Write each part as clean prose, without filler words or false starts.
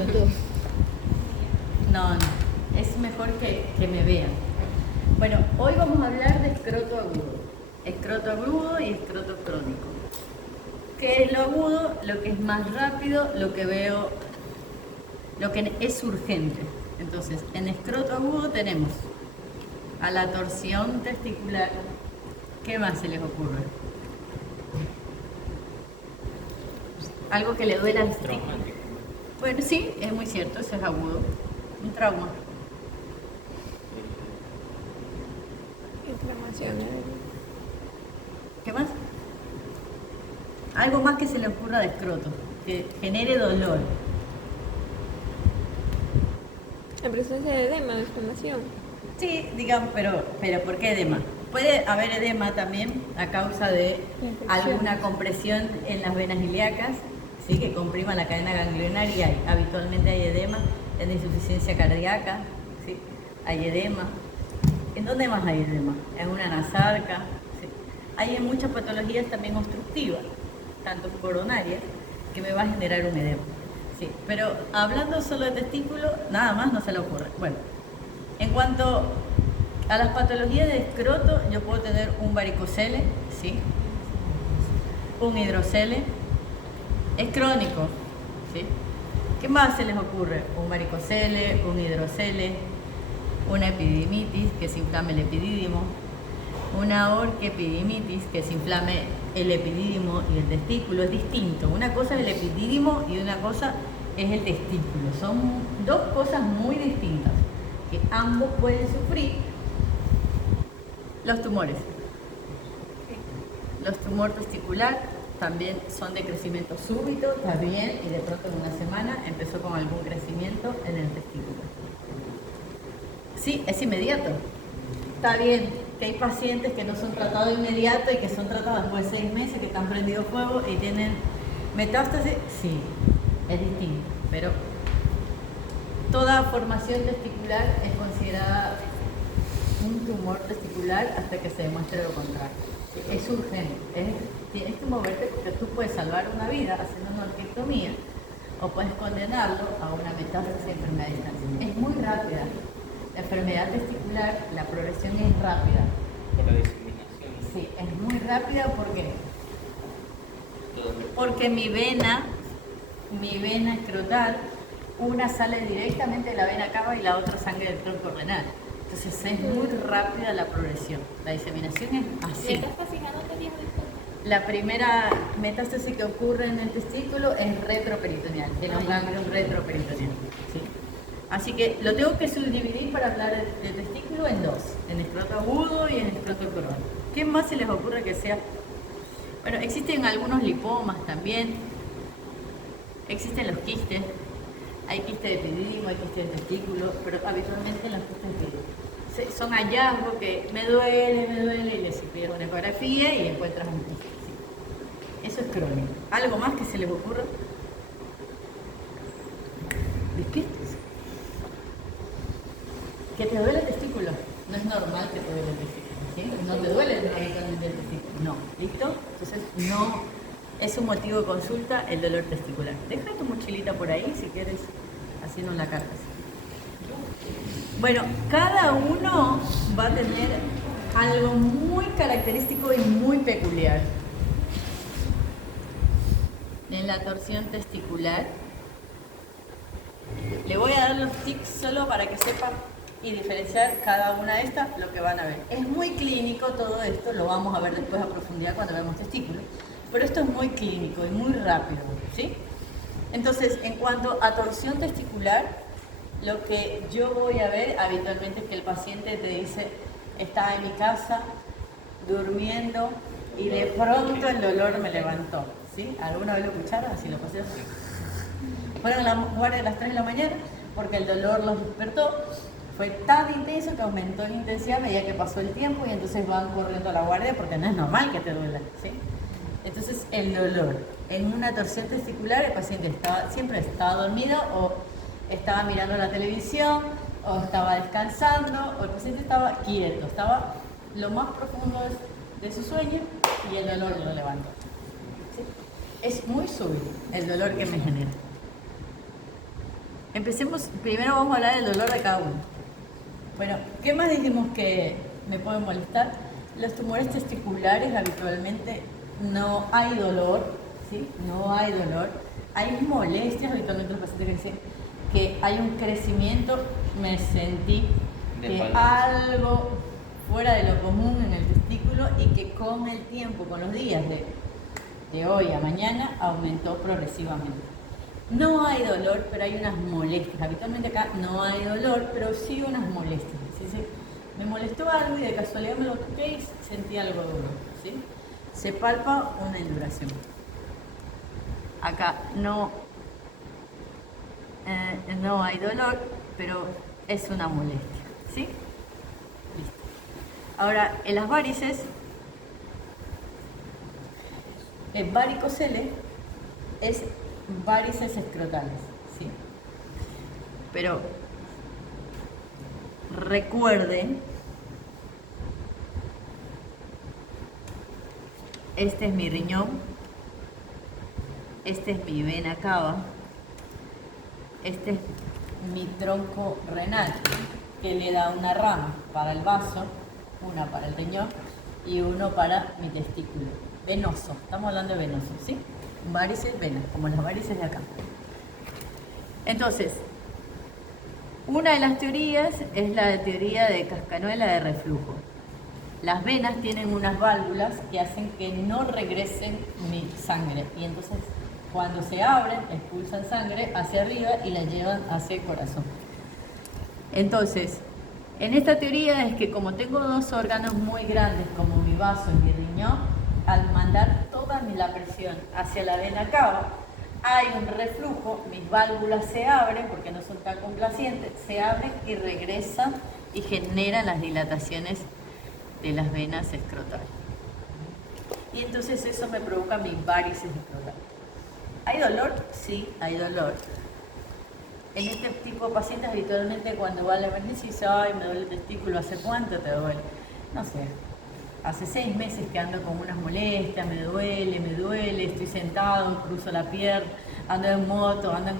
YouTube. No, es mejor que me vean. Bueno, hoy vamos a hablar de escroto agudo y escroto crónico. ¿Qué es lo agudo? Lo que es más rápido, lo que veo, lo que es urgente. Entonces, en escroto agudo tenemos a la torsión testicular. ¿Qué más se les ocurre? Algo que le duela al testículo. Bueno, sí, es muy cierto, eso es agudo. Un trauma. Inflamación. ¿Qué más? Algo más que se le ocurra de escroto, que genere dolor. La presencia de edema, de inflamación. Sí, digamos, pero ¿por qué edema? Puede haber edema también a causa de alguna compresión en las venas ilíacas, ¿sí? Que comprima la cadena ganglionaria y habitualmente hay edema, en insuficiencia cardíaca, ¿sí? Hay edema. ¿En dónde más hay edema? En una nasarca, ¿sí? Hay en muchas patologías también obstructivas, tanto coronarias, que me va a generar un edema. Sí, pero hablando solo de testículo, nada más no se le ocurre. Bueno, en cuanto a las patologías de escroto, yo puedo tener un varicocele, ¿sí? Un hidrocele, es crónico, ¿sí? ¿Qué más se les ocurre? Un varicocele, un hidrocele, una epididimitis, que se inflame el epidídimo, una orquiepididimitis, que se inflame el epidídimo y el testículo. Es distinto. Una cosa es el epidídimo y una cosa es el testículo. Son dos cosas muy distintas que ambos pueden sufrir. Los tumores. Los tumores testiculares también son de crecimiento súbito, está bien, y de pronto en una semana empezó con algún crecimiento en el testículo. Sí, es inmediato. Está bien que hay pacientes que no son tratados de inmediato y que son tratados después de 6 meses, que están prendidos fuego y tienen metástasis. Sí, es distinto, pero toda formación testicular es considerada un tumor testicular hasta que se demuestre lo contrario. Es urgente, tienes que moverte porque tú puedes salvar una vida haciendo una orquiectomía o puedes condenarlo a una metástasis de enfermedad de distancia. Es muy rápida. La enfermedad testicular, la progresión es rápida. Por la diseminación. Sí, es muy rápida porque mi vena escrotal, una sale directamente de la vena cava y la otra sangre del tronco renal. Entonces es muy rápida la progresión. La diseminación es así. La primera metástasis que ocurre en el testículo es retroperitoneal, en los ganglios retroperitoneales. ¿Sí? Así que lo tengo que subdividir para hablar de testículo en dos, en escroto agudo y en escroto crónico. ¿Qué más se les ocurre que sea? Bueno, existen algunos lipomas también, existen los quistes, hay quistes de epidídimo, hay quistes de testículo, pero habitualmente los quistes de epidídimo son hallazgos que me duele, y les pido una ecografía y encuentras un quiste. Sí. Eso es crónico. ¿Algo más que se les ocurra? ¿Quistes? ¿Que te duele el testículo? No es normal que te duele el testículo, ¿sí? No te duele habitualmente el testículo. No, ¿listo? Entonces no es un motivo de consulta el dolor testicular. Deja tu mochilita por ahí si quieres, así no la cargas. Bueno, cada uno va a tener algo muy característico y muy peculiar. En la torsión testicular, le voy a dar los tips solo para que sepan y diferenciar cada una de estas lo que van a ver. Es muy clínico todo esto, lo vamos a ver después a profundidad cuando veamos testículos, pero esto es muy clínico y muy rápido, ¿sí? Entonces, en cuanto a torsión testicular, lo que yo voy a ver habitualmente es que el paciente te dice, estaba en mi casa, durmiendo, y de pronto el dolor me levantó, ¿sí? ¿Alguna vez lo escucharon? Así lo pasé. Fueron a la guardia a las 3 de la mañana porque el dolor los despertó. Fue tan intenso que aumentó en intensidad a medida que pasó el tiempo y entonces van corriendo a la guardia porque no es normal que te duela, ¿sí? Entonces el dolor. En una torsión testicular el paciente siempre estaba dormido o estaba mirando la televisión o estaba descansando o el paciente estaba quieto, estaba lo más profundo de su sueño y el dolor lo levantó. ¿Sí? Es muy súbito el dolor que me genera. Empecemos, primero vamos a hablar del dolor de cada uno. Bueno, ¿qué más dijimos que me puede molestar? Los tumores testiculares habitualmente no hay dolor, ¿sí? No hay dolor. Hay molestias, habitualmente los pacientes que dicen que hay un crecimiento, me sentí que algo fuera de lo común en el testículo y que con el tiempo, con los días de hoy a mañana, aumentó progresivamente. No hay dolor, pero hay unas molestias. Habitualmente acá no hay dolor, pero sí unas molestias. ¿Sí? Me molestó algo y de casualidad me lo toqué y sentí algo de dolor. ¿Sí? Se palpa una induración. Acá no hay dolor, pero es una molestia. ¿Sí? Listo. Ahora, en las varices, el varicocele es varices escrotales, ¿sí? Pero recuerden, este es mi riñón, este es mi vena cava, este es mi tronco renal, que le da una rama para el vaso, una para el riñón y uno para mi testículo. Venoso, estamos hablando de venoso, ¿sí? Varices, venas, como las varices de acá. Entonces, una de las teorías es la teoría de Cascanuela de reflujo. Las venas tienen unas válvulas que hacen que no regresen mi sangre y entonces cuando se abren expulsan sangre hacia arriba y la llevan hacia el corazón. Entonces, en esta teoría es que como tengo dos órganos muy grandes como mi vaso y mi riñón, al mandar toda la presión hacia la vena cava, hay un reflujo, mis válvulas se abren porque no son tan complacientes, se abren y regresan y generan las dilataciones de las venas escrotales. Y entonces eso me provoca mis varices escrotales. ¿Hay dolor? Sí, hay dolor. En este tipo de pacientes habitualmente cuando va a la emergencia dice, ay, me duele el testículo, ¿hace cuánto te duele? No sé, hace 6 meses que ando con unas molestias, me duele, estoy sentado, cruzo la pierna, ando en moto, ando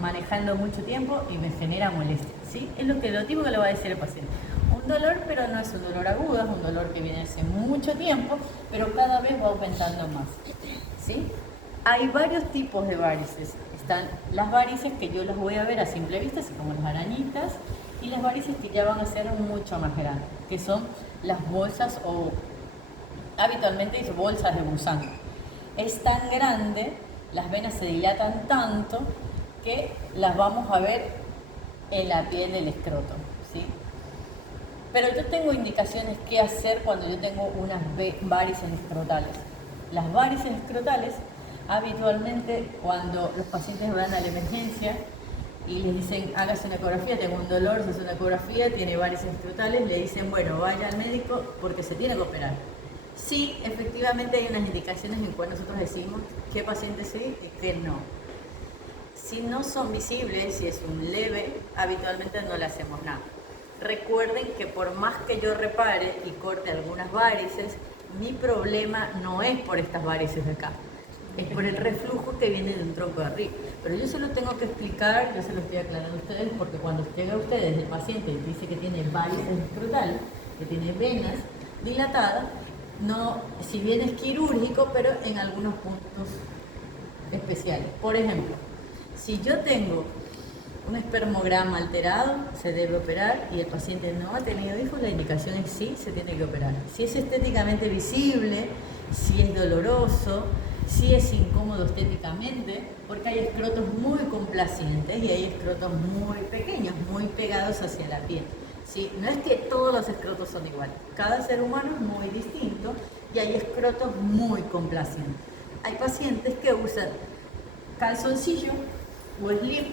manejando mucho tiempo y me genera molestia, ¿sí? Es lo típico que le va a decir el paciente. Un dolor, pero no es un dolor agudo, es un dolor que viene hace mucho tiempo, pero cada vez va aumentando más, ¿sí? Hay varios tipos de varices. Están las varices que yo las voy a ver a simple vista, así como las arañitas, y las varices que ya van a ser mucho más grandes, que son las bolsas o habitualmente dice bolsas de Busan. Es tan grande, las venas se dilatan tanto que las vamos a ver en la piel del escroto, ¿sí? Pero yo tengo indicaciones qué hacer cuando yo tengo unas varices escrotales. Las varices escrotales, habitualmente cuando los pacientes van a la emergencia y les dicen, hágase una ecografía, tengo un dolor, se hace una ecografía, tiene varices escrotales, le dicen, bueno, vaya al médico porque se tiene que operar. Sí, efectivamente hay unas indicaciones en cuales nosotros decimos qué pacientes sí y qué no. Si no son visibles, si es un leve, habitualmente no le hacemos nada. Recuerden que por más que yo repare y corte algunas varices, mi problema no es por estas varices de acá, es por el reflujo que viene de un tronco de arriba. Pero yo se lo tengo que explicar, yo se lo estoy aclarando a ustedes, porque cuando llega a ustedes el paciente y dice que tiene varices escrotales, que tiene venas dilatadas, no, si bien es quirúrgico, pero en algunos puntos especiales. Por ejemplo, si yo tengo un espermograma alterado, se debe operar y el paciente no ha tenido hijos, la indicación es sí, se tiene que operar. Si es estéticamente visible, si es doloroso, si es incómodo estéticamente, porque hay escrotos muy complacientes y hay escrotos muy pequeños, muy pegados hacia la piel. ¿Sí? No es que todos los escrotos son iguales, cada ser humano es muy distinto y hay escrotos muy complacientes. Hay pacientes que usan calzoncillo o slim,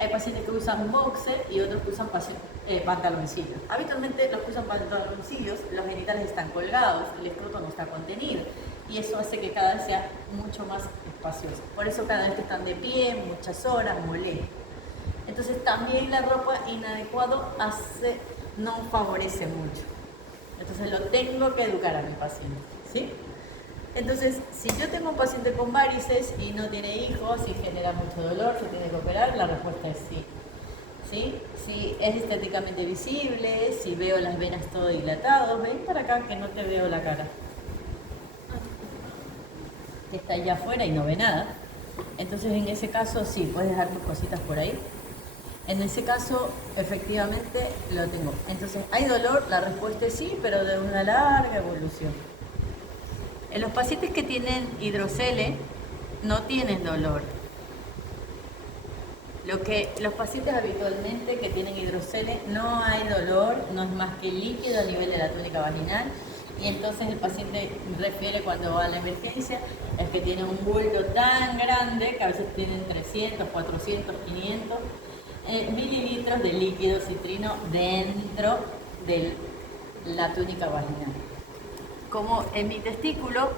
hay pacientes que usan boxer y otros que usan pantaloncillos. Habitualmente los que usan pantaloncillos, los genitales están colgados, el escroto no está contenido y eso hace que cada vez sea mucho más espacioso. Por eso cada vez que están de pie, muchas horas, molesta. Entonces también la ropa inadecuada no favorece mucho. Entonces lo tengo que educar a mi paciente, ¿sí? Entonces, si yo tengo un paciente con varices y no tiene hijos y genera mucho dolor, se tiene que operar, la respuesta es sí. ¿Sí? Si es estéticamente visible, si veo las venas todo dilatadas, ven para acá que no te veo la cara. Que está allá afuera y no ve nada. Entonces, en ese caso, sí, puedes dejar tus cositas por ahí. En ese caso, efectivamente, lo tengo. Entonces, ¿hay dolor? La respuesta es sí, pero de una larga evolución. En los pacientes que tienen hidrocele, no tienen dolor. Los pacientes habitualmente que tienen hidrocele, no hay dolor, no es más que líquido a nivel de la túnica vaginal. Y entonces el paciente refiere cuando va a la emergencia, es que tiene un bulto tan grande que a veces tienen 300, 400, 500 mililitros de líquido citrino dentro de la túnica vaginal. Como en mi testículo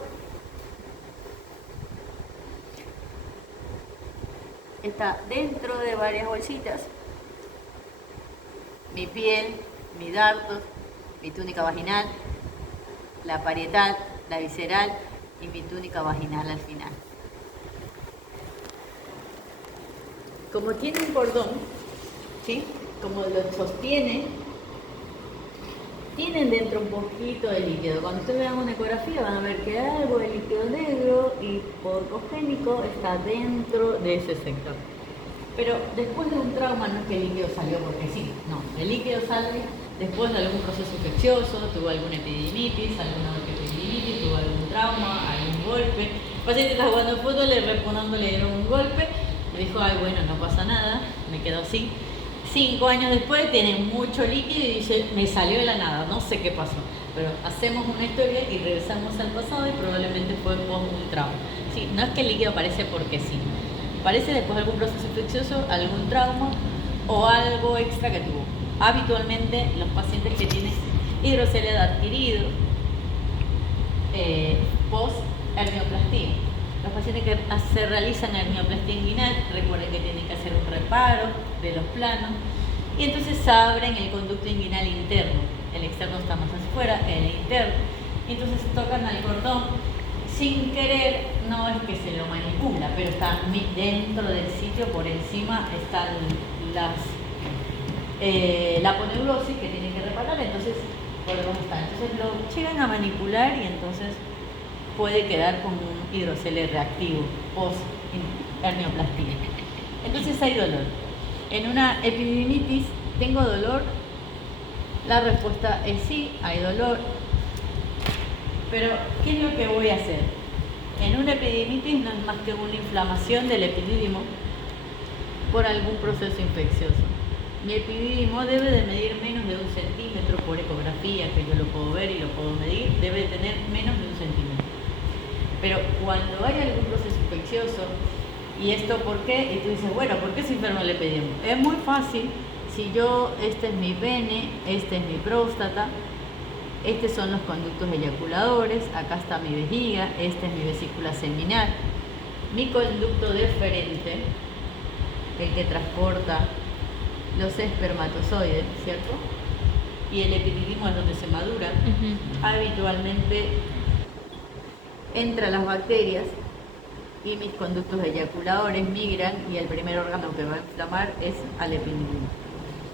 está dentro de varias bolsitas, mi piel, mis dardos, mi túnica vaginal, la parietal, la visceral y mi túnica vaginal al final. Como tiene un cordón, ¿sí? Como lo sostiene, tienen dentro un poquito de líquido. Cuando ustedes vean una ecografía van a ver que algo de líquido negro hipocogénico está dentro de ese sector. Pero después de un trauma no es que el líquido salió porque sí, no. El líquido sale después de algún proceso infeccioso, tuvo alguna epididimitis, tuvo algún trauma, algún golpe. El paciente está jugando fútbol, le respondiendo, le dieron un golpe, le dijo, ay bueno, no pasa nada, me quedo así. 5 años después tiene mucho líquido y dice, me salió de la nada, no sé qué pasó. Pero hacemos una historia y regresamos al pasado y probablemente fue post un trauma. Sí, no es que el líquido aparece porque sí. Aparece después de algún proceso infeccioso, algún trauma o algo extra que tuvo. Habitualmente los pacientes que tienen hidrocele adquirido post hernioplastia. Los pacientes que se realizan hernioplastia inguinal, recuerden que tienen que hacer un reparo de los planos y entonces abren el conducto inguinal interno. El externo está más afuera, el interno. Y entonces tocan al cordón sin querer, no es que se lo manipula, pero está dentro del sitio, por encima están la aponeurosis que tienen que reparar, entonces podemos estar. Entonces lo llegan a manipular y entonces puede quedar con un hidrocele reactivo post hernioplastia. Entonces hay dolor. En una epididimitis, ¿tengo dolor? La respuesta es sí, hay dolor. Pero, ¿qué es lo que voy a hacer? En una epididimitis no es más que una inflamación del epidídimo por algún proceso infeccioso. Mi epidídimo debe de medir menos de 1 centímetro por ecografía, que yo lo puedo ver y lo puedo medir, debe de tener menos de 1 centímetro. Pero cuando hay algún proceso infeccioso, ¿y esto por qué? Y tú dices, bueno, ¿por qué se enferma el epidídimo? Es muy fácil. Si este es mi pene, este es mi próstata, estos son los conductos eyaculadores, acá está mi vejiga, esta es mi vesícula seminal, mi conducto deferente, el que transporta los espermatozoides, ¿cierto? Y el epididimo es donde se madura. Habitualmente entran las bacterias y mis conductos eyaculadores migran y el primer órgano que va a inflamar es al epididimo.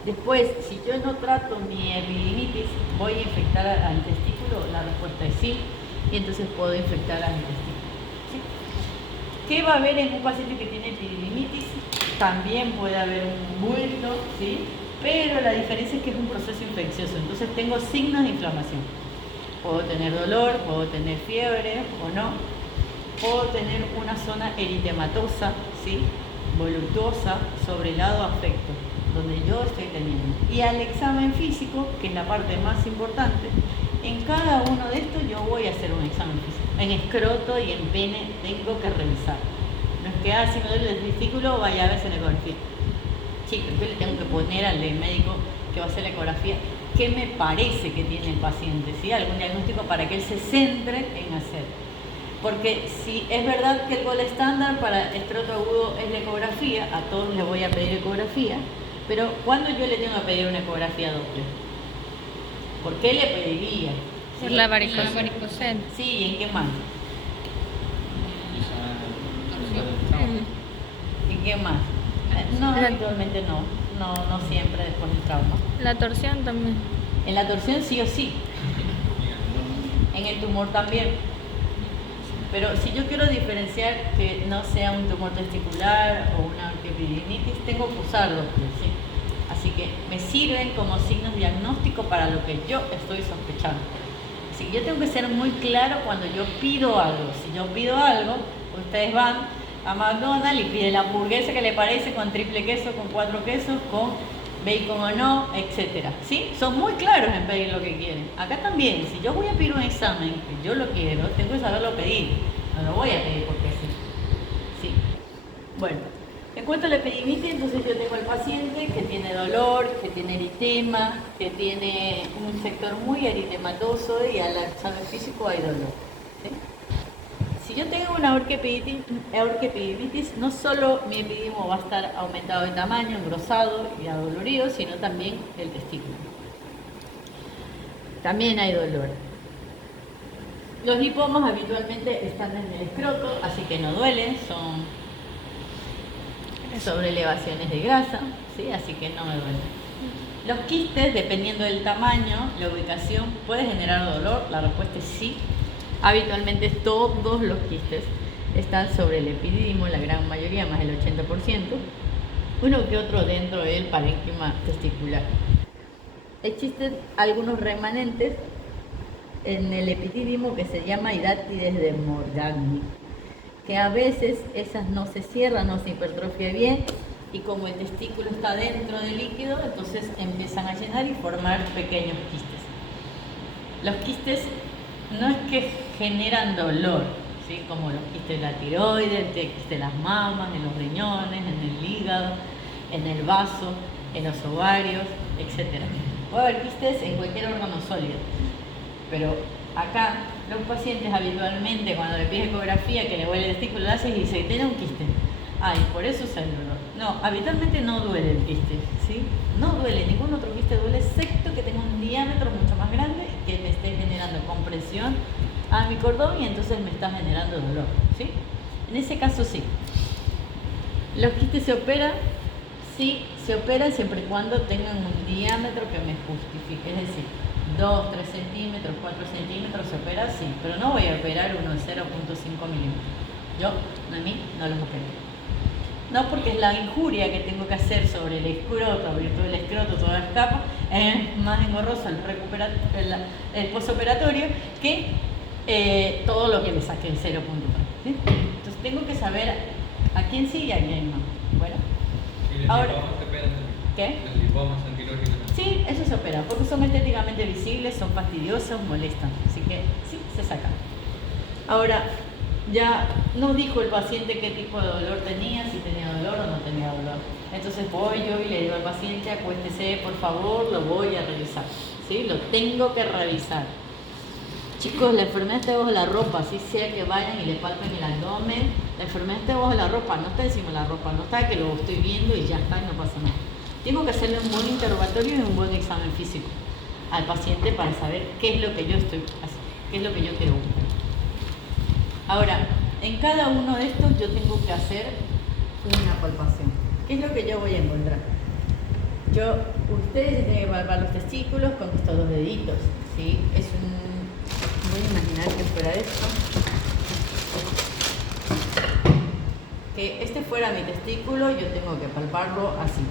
Después, si yo no trato mi epididimitis, ¿voy a infectar al testículo? La respuesta es sí, y entonces puedo infectar al testículo. ¿Sí? ¿Qué va a haber en un paciente que tiene epididimitis? También puede haber un bulto, ¿sí? Pero la diferencia es que es un proceso infeccioso, entonces tengo signos de inflamación. Puedo tener dolor, puedo tener fiebre o no, puedo tener una zona eritematosa, ¿sí? Voluptuosa sobre el lado afecto, donde yo estoy teniendo. Y al examen físico, que es la parte más importante, en cada uno de estos yo voy a hacer un examen físico. En escroto y en pene tengo que revisar. No es que, si me duele el testículo, vaya a verse la ecografía. Sí, pero yo le tengo que poner al médico que va a hacer la ecografía qué me parece que tiene el paciente, ¿sí? Algún diagnóstico para que él se centre en hacer. Porque si es verdad que el gol estándar para escroto agudo es la ecografía, a todos les voy a pedir ecografía, pero ¿cuándo yo le tengo que pedir una ecografía doble? ¿Por qué le pediría? Por la varicocele. Sí, ¿y en qué más? qué más? No, habitualmente no siempre después del trauma. La torsión también. En la torsión sí o sí, en el tumor también. Pero si yo quiero diferenciar que no sea un tumor testicular o una orquiepididimitis, tengo que usar los ¿sí? Así que me sirven como signos diagnósticos para lo que yo estoy sospechando. Así que yo tengo que ser muy claro cuando yo pido algo. Si yo pido algo, ustedes van a McDonald's y piden la hamburguesa que le parece con triple queso, con 4 quesos, con bacon o no, etcétera. ¿Sí? Son muy claros en pedir lo que quieren. Acá también, si yo voy a pedir un examen que yo lo quiero, tengo que saberlo pedir. No lo voy a pedir porque sí. Sí. Bueno, en cuanto a la epidimitis, entonces yo tengo al paciente que tiene dolor, que tiene eritema, que tiene un sector muy eritematoso y al examen físico hay dolor. ¿Sí? Si yo tengo una orquiepididimitis, no solo mi epidimo va a estar aumentado de tamaño, engrosado y adolorido, sino también el testículo. También hay dolor. Los lipomas habitualmente están en el escroto, así que no duelen, son sobrelevaciones de grasa, ¿sí? Así que no me duelen. Los quistes, dependiendo del tamaño, la ubicación, ¿puede generar dolor? La respuesta es sí. Habitualmente todos los quistes están sobre el epididimo, la gran mayoría, más del 80%, uno que otro dentro del parénquima testicular. Existen algunos remanentes en el epididimo que se llama hidáctides de Morgagni, que a veces esas no se cierran, no se hipertrofia bien, y como el testículo está dentro del líquido, entonces empiezan a llenar y formar pequeños quistes. Los quistes no es que generan dolor, ¿sí? Como los quistes de la tiroides, el quiste de las mamas, en los riñones, en el hígado, en el vaso, en los ovarios, etc. Puede haber quistes en cualquier órgano sólido, pero acá los pacientes habitualmente cuando le piden ecografía que le huele el testículo, le hacen y dice, tiene un quiste. Ay, por eso es el dolor. No, habitualmente no duele el quiste, ¿sí? No duele, ningún otro quiste duele, excepto que tenga un diámetro mucho más grande y que me esté generando compresión a mi cordón y entonces me está generando dolor, ¿sí? En ese caso sí. ¿Los quistes se operan? Sí, se operan siempre y cuando tengan un diámetro que me justifique, es decir, 2, 3 centímetros, 4 centímetros se opera, sí, pero no voy a operar uno de 0.5 milímetros. Yo, a mí, no los opero. No, porque es la injuria que tengo que hacer sobre el escroto, abrir todo el escroto, todas las capas, es más engorroso el postoperatorio que todo lo que le saque el 0.3. ¿Sí? Entonces tengo que saber a quién sí y a quién no. Bueno, ¿Y los ahora, lipomas se operan también? ¿qué? Los lipomas anquilógicos. Sí, eso se opera, porque son estéticamente visibles, son fastidiosos, molestan, así que sí, se sacan. Ahora, ya nos dijo el paciente qué tipo de dolor tenía, si tenía dolor o no tenía dolor. Entonces voy yo y le digo al paciente, acuéstese por favor, lo voy a revisar, ¿sí? Lo tengo que revisar. Chicos, la enfermedad está debajo de la ropa, así sea que vayan y le palpen el abdomen, la enfermedad está debajo de la ropa, no está encima de la ropa, no está que lo estoy viendo y ya está y no pasa nada. Tengo que hacerle un buen interrogatorio y un buen examen físico al paciente para saber qué es lo que yo estoy haciendo, qué es lo que yo quiero buscar. Ahora, en cada uno de estos yo tengo que hacer una palpación. ¿Qué es lo que yo voy a encontrar? Ustedes tienen que palpar los testículos con estos dos deditos, ¿sí? Voy a imaginar que fuera esto. Que este fuera mi testículo, yo tengo que palparlo así,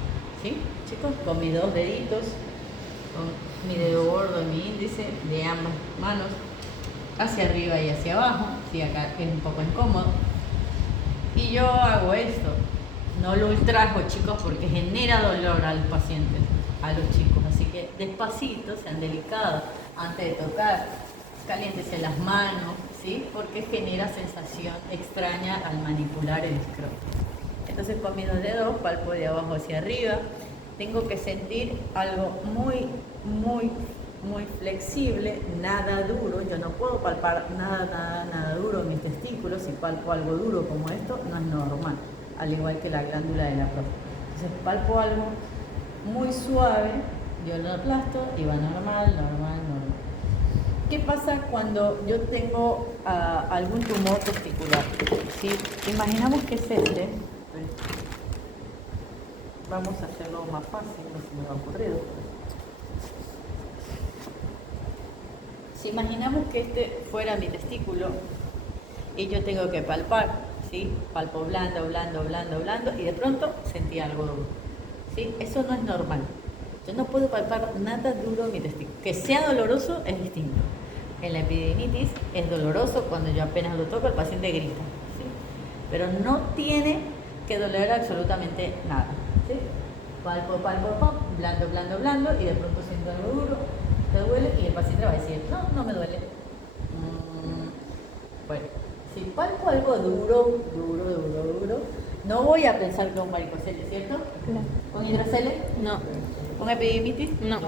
¿sí? Chicos, con mis dos deditos, con mi dedo gordo y mi índice de ambas manos, hacia arriba y hacia abajo, sí, acá es un poco incómodo. Y yo hago esto, no lo ultrajo, chicos, porque genera dolor a los pacientes, a los chicos. Así que despacito, sean delicados, antes de tocar, caliéntese las manos, ¿sí? Porque genera sensación extraña al manipular el escroto. Entonces con mis dos dedos palpo de abajo hacia arriba. Tengo que sentir algo muy, muy, muy flexible, nada duro. Yo no puedo palpar nada duro en mis testículos. Si palpo algo duro como esto, no es normal, al igual que la glándula de la próstata. Entonces palpo algo muy suave, yo lo aplasto y va normal. ¿Qué pasa cuando yo tengo algún tumor testicular? ¿Sí? Imaginamos que es este. Vamos a hacerlo más fácil, no se me ha ocurrido. Si imaginamos que este fuera mi testículo y yo tengo que palpar, ¿sí? Palpo blando, blando, blando, blando y de pronto sentí algo duro, ¿sí? Eso no es normal. Yo no puedo palpar nada duro en mi testículo. Que sea doloroso es distinto. En la epididimitis es doloroso cuando yo apenas lo toco, el paciente grita, ¿sí? Pero no tiene que doler absolutamente nada, ¿sí? Palpo, palpo, palpo, blando, blando, blando y de pronto siento algo duro, te duele y el paciente va a decir, no, no me duele. Bueno, si palpo algo duro, duro, duro, duro, no voy a pensar que es un varicocele, ¿cierto? Claro. ¿Un hidrocele? No. ¿Un epididimitis? No.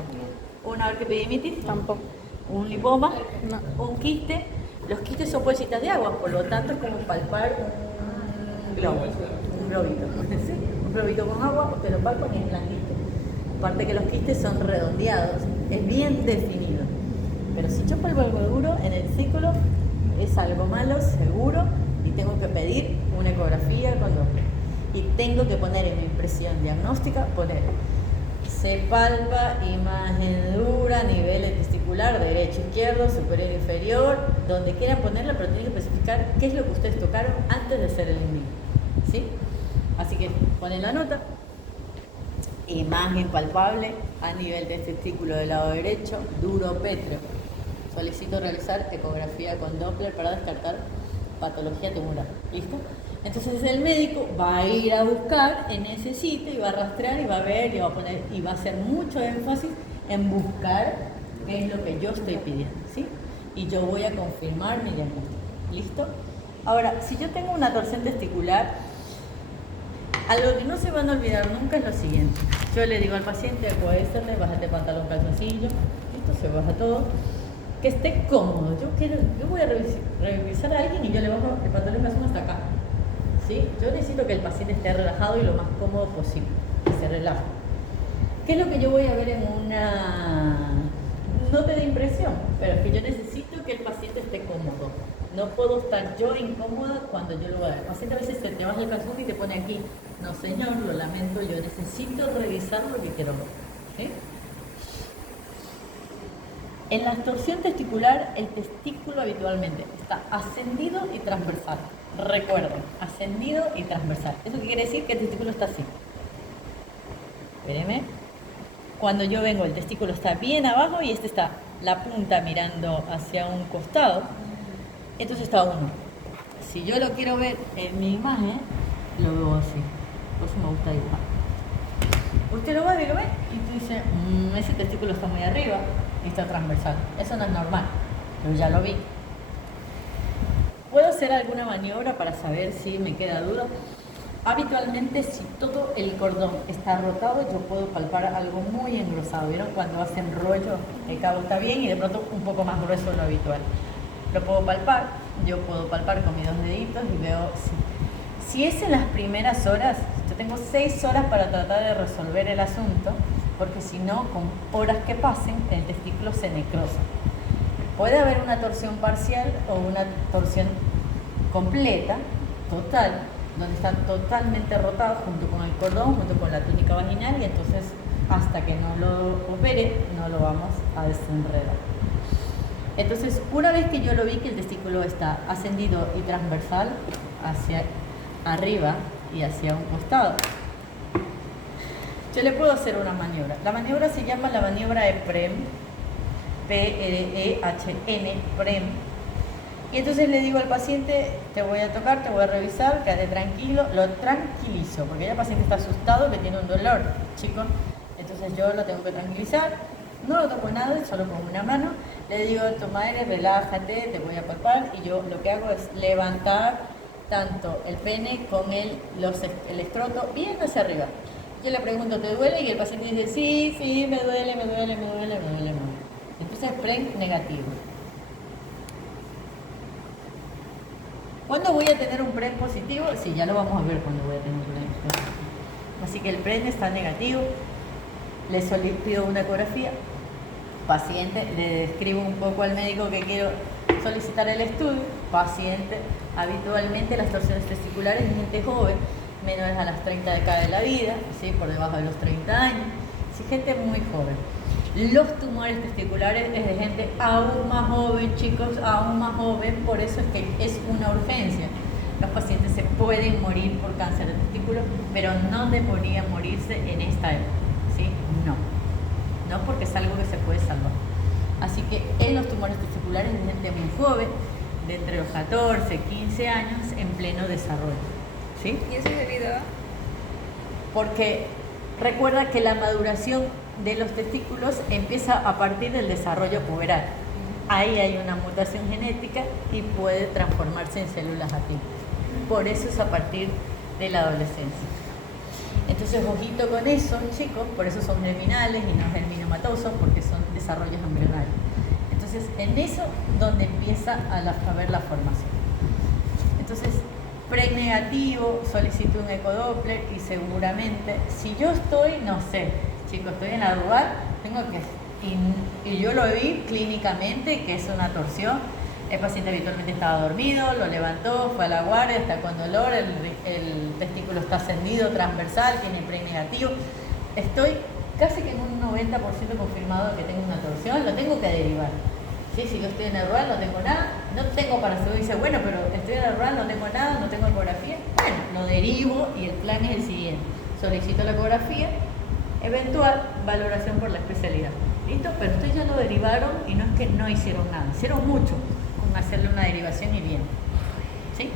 ¿Una orquiepididimitis? Tampoco. ¿Un lipoma? No. ¿Un quiste? Los quistes son bolsitas de agua, por lo tanto es como palpar un globo, un globito. ¿Sí? Un globito con agua, usted lo palpa y es blandito. Aparte que los quistes son redondeados, es bien definido. Pero si yo palpo algo duro en el círculo, es algo malo, seguro, y tengo que pedir una ecografía con Doppler. Y tengo que poner en mi impresión diagnóstica, poner se palpa, imagen dura, nivel testicular, derecho, izquierdo, superior, inferior, donde quieran ponerla, pero tienen que especificar qué es lo que ustedes tocaron antes de hacer el envío, ¿sí? Así que ponen la nota, imagen palpable a nivel del testículo del lado derecho, duro pétreo. Solicito realizar ecografía con Doppler para descartar patología tumoral. ¿Listo? Entonces el médico va a ir a buscar en ese sitio y va a rastrear y va a ver y va a poner y va a hacer mucho énfasis en buscar qué es lo que yo estoy pidiendo, ¿sí? Y yo voy a confirmar mi diagnóstico. ¿Listo? Ahora, si yo tengo una torsión testicular, algo que no se van a olvidar nunca es lo siguiente. Yo le digo al paciente, acuéstate, bájate pantalón, calzoncillo, listo, se baja todo, que esté cómodo. Yo voy a revisar a alguien y yo le bajo el pantalón y calzón hasta acá. ¿Sí? Yo necesito que el paciente esté relajado y lo más cómodo posible, que se relaje. ¿Qué es lo que yo voy a ver en una nota de impresión? Pero es que yo necesito que el paciente esté cómodo. No puedo estar yo incómoda cuando yo lo voy a ver. El paciente a veces se te baja el calzón y te pone aquí. No, señor, lo lamento, yo necesito revisar lo que quiero ver. ¿Sí? En la torsión testicular, el testículo habitualmente está ascendido y transversal. Recuerden, ascendido y transversal. ¿Eso qué quiere decir? Que el testículo está así. Espérenme. Cuando yo vengo, el testículo está bien abajo y este está la punta mirando hacia un costado. Entonces está uno. Si yo lo quiero ver en mi imagen, lo veo así. Por eso me gusta dibujar. Usted lo va a ver, y tú dices, ese testículo está muy arriba y está transversal. Eso no es normal, pero ya lo vi. ¿Puedo hacer alguna maniobra para saber si me queda duda? Habitualmente, si todo el cordón está rotado, yo puedo palpar algo muy engrosado. ¿Vieron? Cuando hacen rollo, el cabo está bien y de pronto un poco más grueso de lo habitual. Lo puedo palpar, yo puedo palpar con mis dos deditos y veo si es en las primeras horas. Yo tengo 6 horas para tratar de resolver el asunto, porque si no, con horas que pasen, el testículo se necrosa. Puede haber una torsión parcial o una torsión completa, total, donde está totalmente rotado junto con el cordón, junto con la túnica vaginal, y entonces hasta que no lo opere, no lo vamos a desenredar. Entonces, una vez que yo lo vi que el testículo está ascendido y transversal hacia arriba y hacia un costado, yo le puedo hacer una maniobra. La maniobra se llama la maniobra de PREM, P-R-E-H-N, PREM. Y entonces le digo al paciente, te voy a tocar, te voy a revisar, quédate tranquilo, lo tranquilizo, porque ya el paciente está asustado, que tiene un dolor, chicos. Entonces yo lo tengo que tranquilizar, no lo toco nada, solo con una mano. Le digo, toma aire, relájate, te voy a palpar, y yo lo que hago es levantar tanto el pene con el escroto bien hacia arriba. Yo le pregunto, ¿te duele? Y el paciente dice, sí, me duele. Entonces, PREM negativo. ¿Cuándo voy a tener un PREM positivo? Sí, ya lo vamos a ver cuando voy a tener un PREM positivo. Así que el PREM está negativo. Le pido una ecografía. Paciente, le describo un poco al médico que quiero solicitar el estudio. Paciente, habitualmente las torsiones testiculares en gente joven menores a las 30 décadas de la vida, ¿sí? Por debajo de los 30 años, sí, gente muy joven. Los tumores testiculares es de gente aún más joven, chicos, aún más joven, por eso es que es una urgencia. Los pacientes se pueden morir por cáncer de testículo, pero no deberían morirse en esta época, ¿sí? No porque es algo que se puede salvar. Así que en los tumores testiculares es gente muy joven, de entre los 14, 15 años, en pleno desarrollo, ¿sí? ¿Y eso es debido a? Porque recuerda que la maduración de los testículos empieza a partir del desarrollo puberal. Ahí hay una mutación genética y puede transformarse en células atípicas. Por eso es a partir de la adolescencia. Entonces, ojito con eso, chicos, por eso son germinales y no germinomatosos, porque son desarrollos embrionarios. Entonces, en eso donde empieza a ver la formación. Entonces, pre-negativo, solicito un ecodoppler y seguramente, si yo estoy, no sé, chicos, estoy en la rural, tengo que, y yo lo vi clínicamente, que es una torsión. El paciente habitualmente estaba dormido, lo levantó, fue a la guardia, está con dolor, el testículo está ascendido, transversal, tiene pre-negativo. Estoy casi que en un 90% confirmado que tengo una torsión, lo tengo que derivar. ¿Sí? Si yo estoy en el rural, no tengo nada, no tengo para seguro, dice, bueno, pero estoy en el rural, no tengo nada, no tengo ecografía. Bueno, lo derivo y el plan es el siguiente. Solicito la ecografía, eventual valoración por la especialidad. ¿Listo? Pero ustedes ya lo derivaron y no es que no hicieron nada, hicieron mucho con hacerle una derivación y bien. ¿Sí?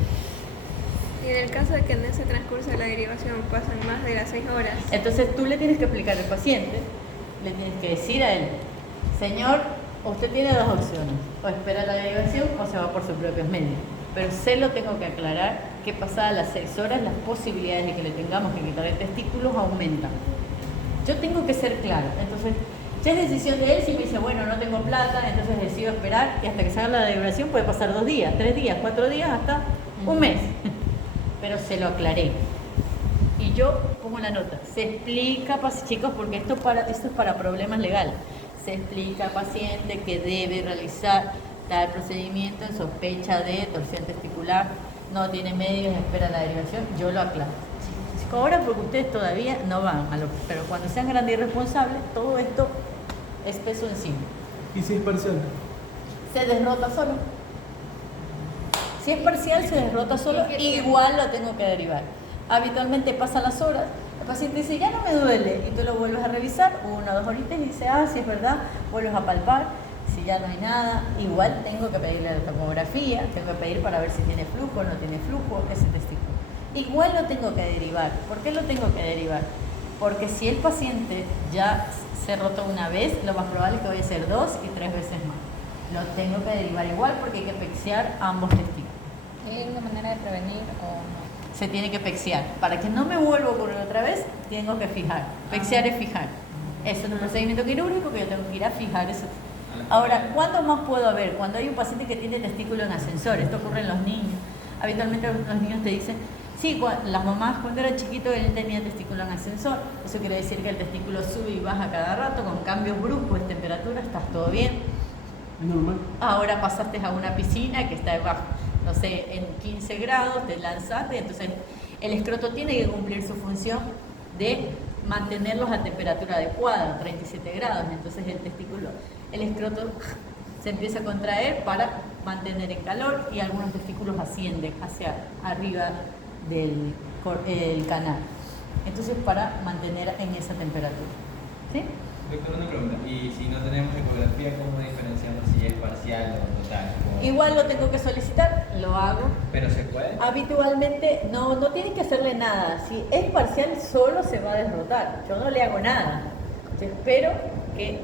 Y en el caso de que en ese transcurso de la derivación pasan más de las 6 horas. Entonces tú le tienes que explicar al paciente, le tienes que decir a él, señor, usted tiene dos opciones, o espera la derivación o se va por sus propios medios. Pero se lo tengo que aclarar que pasadas las 6 horas las posibilidades de que le tengamos que quitar el testículo aumentan. Yo tengo que ser claro. Entonces, ya es decisión de él. Si me dice, bueno, no tengo plata, entonces decido esperar y hasta que se haga la derivación puede pasar 2 días, 3 días, 4 días, hasta un mes. Pero se lo aclaré. Y yo pongo la nota. Se explica, chicos, porque esto es para problemas legales. Se explica al paciente que debe realizar tal procedimiento en sospecha de torsión testicular, no tiene medios, espera la derivación, yo lo aclaro. Ahora porque ustedes todavía no van, pero cuando sean grandes y responsables, todo esto es peso encima. ¿Y si es parcial? Se desrota solo. Si es parcial, se desrota solo, igual lo tengo que derivar. Habitualmente pasan las horas, el paciente dice, ya no me duele, y tú lo vuelves a revisar, 1 o 2 horitas, y dice, sí es verdad, vuelves a palpar, si ya no hay nada, igual tengo que pedirle la tomografía, tengo que pedir para ver si tiene flujo o no tiene flujo ese testículo. Igual lo tengo que derivar. ¿Por qué lo tengo que derivar? Porque si el paciente ya se rotó una vez, lo más probable es que vaya a ser 2 y 3 veces más. Lo tengo que derivar igual porque hay que pexear ambos testículos. ¿Hay una manera de prevenir o no? Se tiene que pexear. Para que no me vuelva a ocurrir otra vez, tengo que fijar. Pexear es fijar. Eso es un procedimiento quirúrgico que yo tengo que ir a fijar eso. Ahora, ¿cuándo más puedo haber? Cuando hay un paciente que tiene testículo en ascensor. Esto ocurre en los niños. Habitualmente los niños te dicen, sí, las mamás cuando era chiquito él tenía testículo en ascensor. Eso quiere decir que el testículo sube y baja cada rato con cambios bruscos de temperatura, estás todo bien. ¿Es normal? Ahora pasaste a una piscina que está bajo, no sé, en 15 grados, te lanzaste, entonces el escroto tiene que cumplir su función de mantenerlos a temperatura adecuada, 37 grados, entonces el escroto se empieza a contraer para mantener en calor y algunos testículos ascienden hacia arriba del canal, entonces para mantener en esa temperatura. ¿Sí? Doctor, una pregunta. ¿Y si no tenemos ecografía, cómo diferenciamos si es parcial o total? Igual lo tengo que solicitar, lo hago. ¿Pero se puede? Habitualmente no tienen que hacerle nada. Si es parcial, solo se va a derrotar. Yo no le hago nada. Yo espero que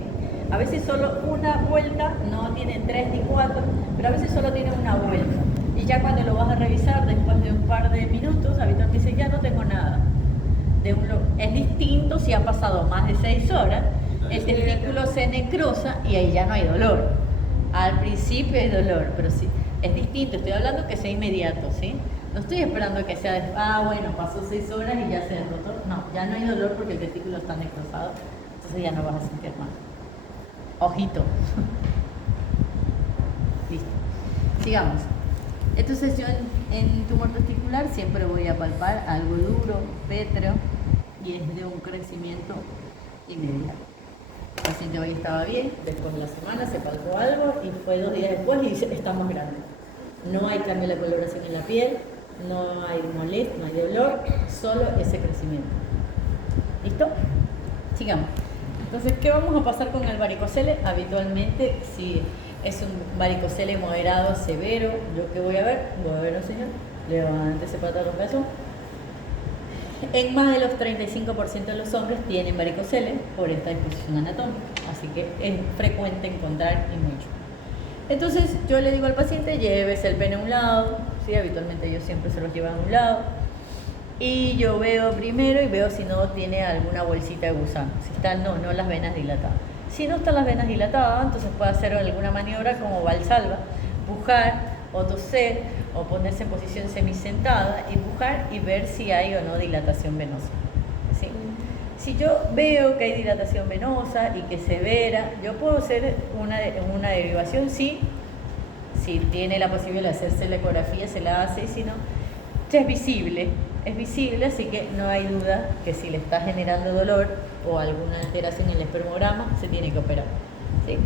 a veces solo una vuelta, no tiene 3 ni 4, pero a veces solo tiene una vuelta. Y ya cuando lo vas a revisar después de un par de minutos, habitualmente dice, ya no tengo nada. Es distinto si ha pasado más de 6 horas, el testículo se necrosa y ahí ya no hay dolor. Al principio hay dolor, pero sí, es distinto. Estoy hablando que sea inmediato, ¿sí? No estoy esperando que sea, bueno, pasó 6 horas y ya se derrotó. No, ya no hay dolor porque el testículo está necrosado, entonces ya no vas a sentir más. Ojito. Listo. Sigamos. Entonces yo En tumor testicular siempre voy a palpar algo duro, pétreo, y es de un crecimiento inmediato. El paciente hoy estaba bien, después de la semana se palpó algo y fue 2 días después y dice, está más grande. No hay cambio de la coloración en la piel, no hay molestia, no hay dolor, solo ese crecimiento. ¿Listo? Sigamos. Entonces, ¿qué vamos a pasar con el varicocele? Habitualmente, si es un varicocele moderado, severo, ¿yo qué voy a ver? Voy a ver al señor, levántese para atrás los pesos. En más de los 35% de los hombres tienen varicocele por esta disposición anatómica, así que es frecuente encontrar y mucho. Entonces yo le digo al paciente, llévese el pene a un lado, ¿sí? Habitualmente ellos siempre se los llevan a un lado, y yo veo primero y veo si no tiene alguna bolsita de gusano, si están, no las venas dilatadas. Si no están las venas dilatadas, entonces puede hacer alguna maniobra como Valsalva, pujar o toser o ponerse en posición semisentada, empujar y ver si hay o no dilatación venosa. ¿Sí? Si yo veo que hay dilatación venosa y que es severa, yo puedo hacer una derivación, sí, si tiene la posibilidad de hacerse la ecografía, se la hace, y si no, ya es visible, así que no hay duda que si le está generando dolor o alguna alteración en el espermograma, se tiene que operar. ¿Sí?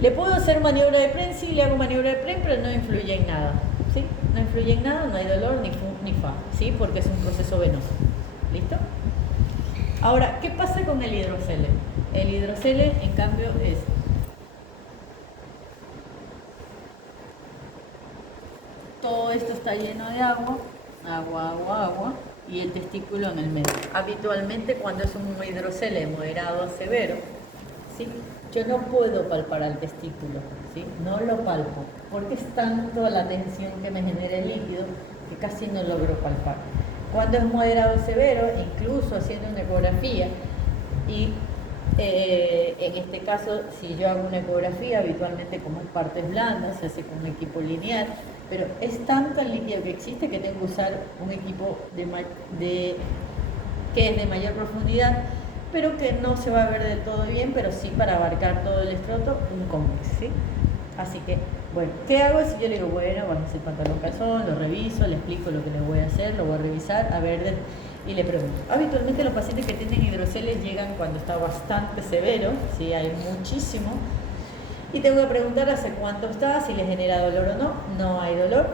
¿Le puedo hacer maniobra de PREN? Sí, le hago maniobra de PREN, pero no influye en nada. ¿Sí? No influye en nada, no hay dolor ni fu ni fa, ¿sí? Porque es un proceso venoso. ¿Listo? Ahora, ¿qué pasa con el hidrocele? El hidrocele, en cambio, es todo esto está lleno de agua, agua, y el testículo en el medio. Habitualmente, cuando es un hidrocele moderado a severo, ¿sí? Yo no puedo palpar al testículo, ¿sí? No lo palpo, porque es tanto la tensión que me genera el líquido que casi no logro palpar. Cuando es moderado severo, incluso haciendo una ecografía, y en este caso, si yo hago una ecografía, habitualmente como en partes blandas, se hace con un equipo lineal, pero es tanto el líquido que existe que tengo que usar un equipo que es de mayor profundidad, pero que no se va a ver del todo bien, pero sí para abarcar todo el escroto, un cómplice, ¿sí? Así que, bueno, ¿qué hago? Si yo le digo, bueno, bájese el pantalón calzón, lo reviso, le explico lo que le voy a hacer, lo voy a revisar, a ver, y le pregunto. Habitualmente los pacientes que tienen hidroceles llegan cuando está bastante severo, ¿sí? Hay muchísimo, y tengo que preguntar hace cuánto está, si le genera dolor o no. No hay dolor.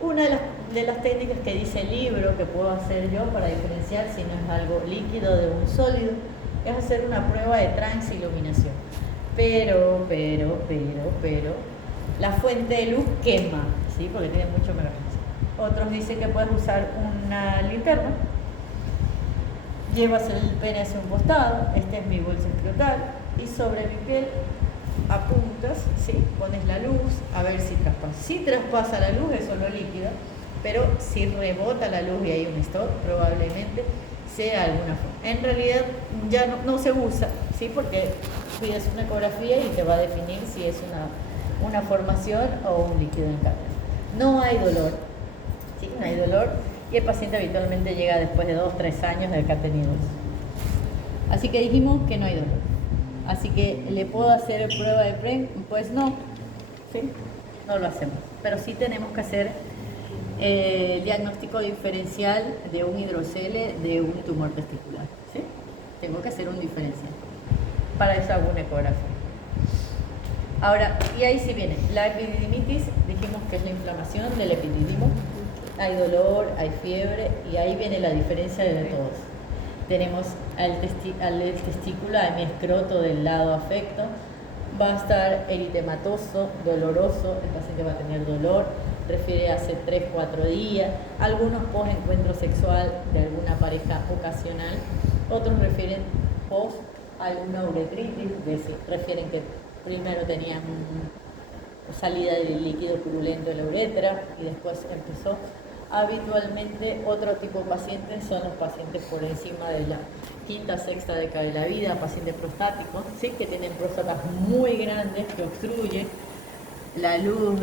Una de las técnicas que dice el libro que puedo hacer yo para diferenciar si no es algo líquido de un sólido es hacer una prueba de transiluminación. Pero, la fuente de luz quema, ¿sí? Porque tiene mucho emergencia. Otros dicen que puedes usar una linterna, llevas el pene hacia un costado, este es mi bolsa escrotal, y sobre mi piel apuntas, ¿sí? Pones la luz a ver si traspasa. Si traspasa la luz es solo líquido, pero si rebota la luz y hay un stop, probablemente sea alguna forma. En realidad ya no se usa, ¿sí? Porque pides una ecografía y te va a definir si es una formación o un líquido en cátedra. No hay dolor, ¿sí? No hay dolor, y el paciente habitualmente llega después de 2-3 años de haber tenido eso. Así que dijimos que no hay dolor. Así que, ¿le puedo hacer prueba de PREN? Pues no, ¿sí? No lo hacemos. Pero sí tenemos que hacer diagnóstico diferencial de un hidrocele de un tumor testicular, ¿sí? Tengo que hacer un diferencial. Para eso hago una ecografía. Ahora, y ahí sí viene, la epididimitis, dijimos que es la inflamación del epididimo. Hay dolor, hay fiebre, y ahí viene la diferencia de todos. Tenemos al testículo, a mi escroto del lado afecto, va a estar eritematoso, doloroso, el paciente va a tener dolor, refiere hace 3-4 días, algunos post encuentro sexual de alguna pareja ocasional, otros refieren post alguna uretritis, es decir, refieren que primero tenían salida de líquido purulento de la uretra y después empezó. Habitualmente otro tipo de pacientes son los pacientes por encima de la quinta, sexta década de la vida, pacientes prostáticos, ¿sí? Que tienen próstatas muy grandes que obstruyen la luz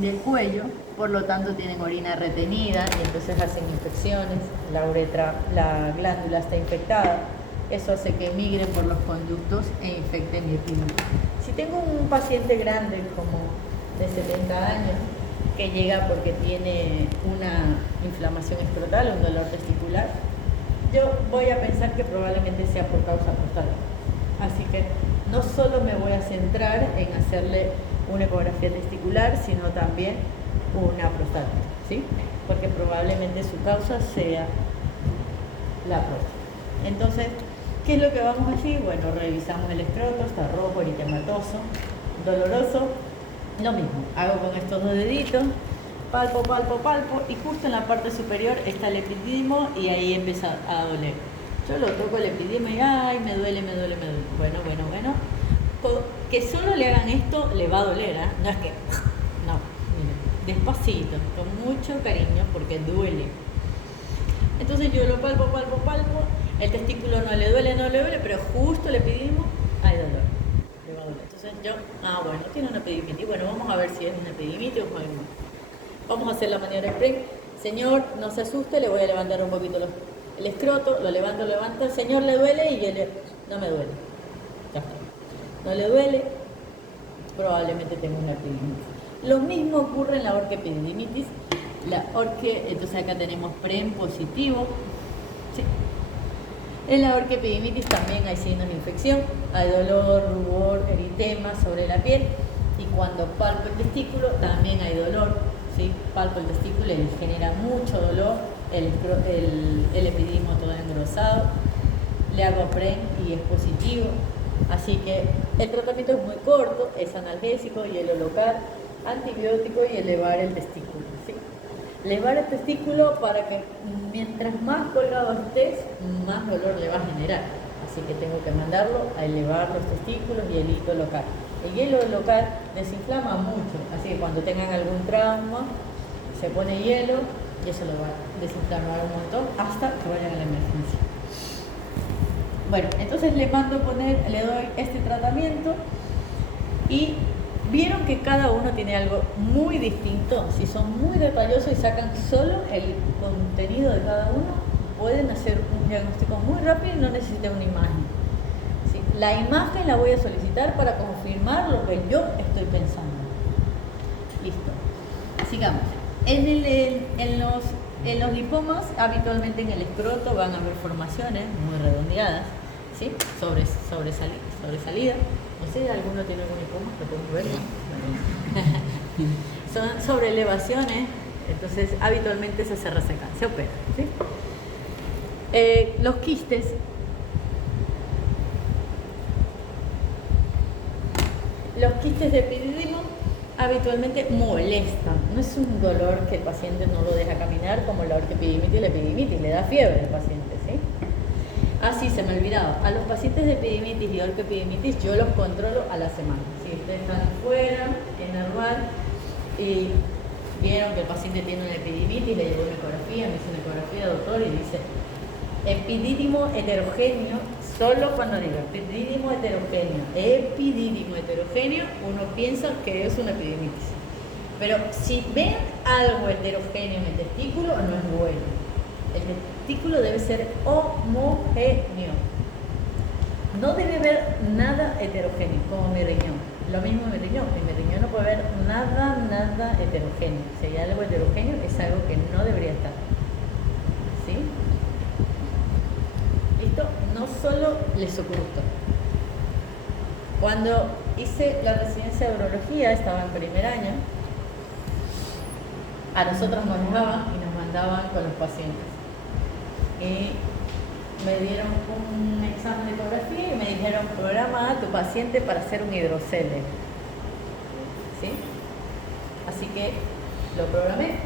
del cuello, por lo tanto tienen orina retenida y entonces hacen infecciones, la uretra, la glándula está infectada, eso hace que migren por los conductos e infecten mi epidemia. Si tengo un paciente grande como de 70 años que llega porque tiene una inflamación escrotal, un dolor testicular, yo voy a pensar que probablemente sea por causa prostática. Así que no solo me voy a centrar en hacerle una ecografía testicular, sino también una prostática, ¿sí? Porque probablemente su causa sea la próstata. Entonces, ¿qué es lo que vamos a decir? Bueno, revisamos el escroto, está rojo, eritematoso, doloroso. Lo mismo, hago con estos dos deditos, palpo, palpo, palpo, y justo en la parte superior está el epididimo y ahí empieza a doler. Yo lo toco el epididimo y ¡ay! Me duele, me duele, me duele. Bueno. Que solo le hagan esto le va a doler, ¿eh? No es que... No, miren, despacito, con mucho cariño porque duele. Entonces yo lo palpo, el testículo no le duele, pero justo el epididimo hay dolor. Le va a doler. Entonces yo, bueno, tiene una epididimitis. Bueno, vamos a ver si es una epididimitis o algo más. Vamos a hacer la maniobra spring. Señor, no se asuste, le voy a levantar un poquito el escroto, lo levanto, señor, ¿le duele? Y él, no me duele. Ya está. No le duele, probablemente tenga una epididimitis. Lo mismo ocurre en la orquiepididimitis. Entonces acá tenemos PREM positivo. ¿Sí? En la orquiepididimitis también hay signos de infección, hay dolor, rubor, eritema sobre la piel, y cuando palpo el testículo también hay dolor. ¿Sí? Palpo el testículo y le genera mucho dolor, el epididimo todo engrosado, le hago PREM y es positivo. Así que el tratamiento es muy corto, es analgésico, hielo local, antibiótico y elevar el testículo. ¿Sí? Elevar el testículo para que mientras más colgado estés, más dolor le va a generar. Así que tengo que mandarlo a elevar los testículos y el hito local. El hielo local desinflama mucho, así que cuando tengan algún trauma, se pone hielo y eso lo va a desinflamar un montón hasta que vayan a la emergencia. Bueno, entonces le doy este tratamiento y vieron que cada uno tiene algo muy distinto. Si son muy detallosos y sacan solo el contenido de cada uno, pueden hacer un diagnóstico muy rápido y no necesitan una imagen. ¿Sí? La imagen la voy a solicitar para confirmar lo que yo estoy pensando. Listo. Sigamos. En los lipomas, habitualmente en el escroto van a haber formaciones muy redondeadas, ¿sí? Sobresalida. No sé, ¿alguno tiene algún lipoma que podemos ver? Son sobreelevaciones, entonces habitualmente eso se reseca, se opera, ¿sí? Los quistes. Los quistes de epididimo habitualmente molestan. No es un dolor que el paciente no lo deja caminar como la orquiepididimitis y la epididimitis, le da fiebre al paciente, ¿sí? Sí, se me olvidaba. A los pacientes de epididimitis y orquiepididimitis yo los controlo a la semana. Si ustedes están fuera, en Herbal, y vieron que el paciente tiene una epididimitis, le llevó una ecografía, me hizo una ecografía, doctor, y dice epidídimo heterogéneo. Solo cuando digo epidídimo heterogéneo, uno piensa que es una epididimitis. Pero si ven algo heterogéneo en el testículo, no es bueno. El testículo debe ser homogéneo. No debe haber nada heterogéneo, como mi riñón. Lo mismo en mi riñón. En mi riñón no puede haber nada heterogéneo. Si hay algo heterogéneo, es algo que no debería estar. ¿Sí? ¿Listo? No solo les ocurre. Cuando hice la residencia de urología, estaba en primer año, a nosotros nos dejaban y nos mandaban con los pacientes. Y me dieron un examen de ecografía y me dijeron, programa a tu paciente para hacer un hidrocele. ¿Sí? Así que lo programé,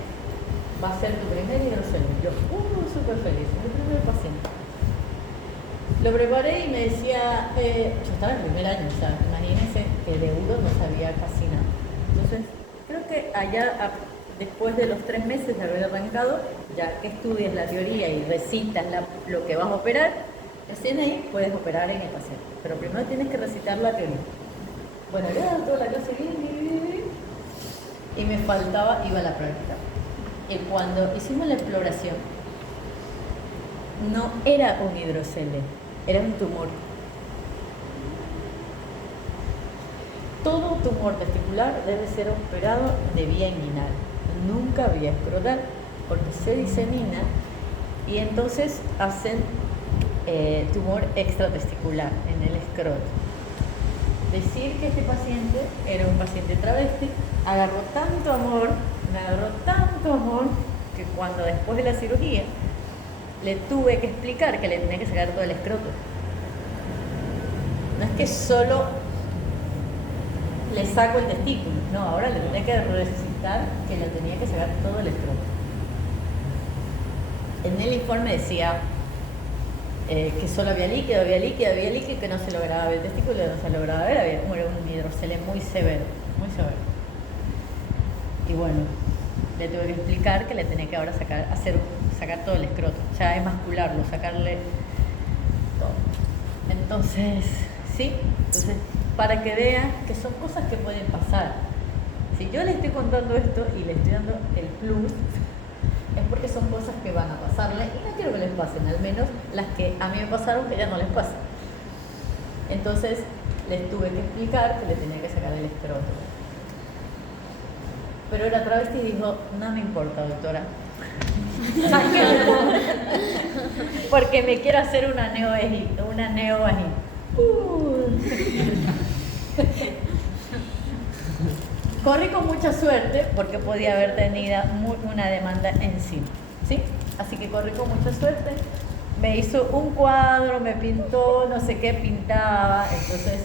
va a ser tu primer hidrocele. Yo, súper feliz, mi primer paciente. Lo preparé y me decía, yo estaba en primer año, o sea, imagínense que de uro no sabía casi nada. Entonces, creo que allá, después de los 3 meses de haber arrancado, ya que estudias la teoría y recitas lo que vas a operar, recién ahí puedes operar en el paciente. Pero primero tienes que recitar la teoría. Bueno, yo daba toda la clase bien, y me faltaba, iba a la práctica. Y cuando hicimos la exploración, no era un hidrocele, era un tumor. Todo tumor testicular debe ser operado de vía inguinal, nunca vía escrotal, porque se disemina y entonces hacen tumor extratesticular en el escroto. Decir que este paciente era un paciente travesti, me agarró tanto amor, que cuando después de la cirugía le tuve que explicar que le tenía que sacar todo el escroto. No es que solo le saco el testículo, no, ahora le tenía que recitar que le tenía que sacar todo el escroto. En el informe decía que solo había líquido, que no se lograba ver el testículo, no se lograba ver, era un hidrocele muy severo, muy severo. Y bueno, le tuve que explicar que le tenía que ahora sacar todo el escroto, o sea, emascularlo, sacarle todo. Entonces, sí, para que vean que son cosas que pueden pasar. Si yo le estoy contando esto y le estoy dando el plus, es porque son cosas que van a pasarle y no quiero que les pasen, al menos las que a mí me pasaron que ya no les pasan. Entonces les tuve que explicar que le tenía que sacar el escroto. Pero la travesti dijo, no me importa, doctora, sáquenlo, porque me quiero hacer una neovagina. Corrí con mucha suerte porque podía haber tenido una demanda encima, ¿sí? Así que corrí con mucha suerte, me hizo un cuadro, me pintó, no sé qué pintaba, entonces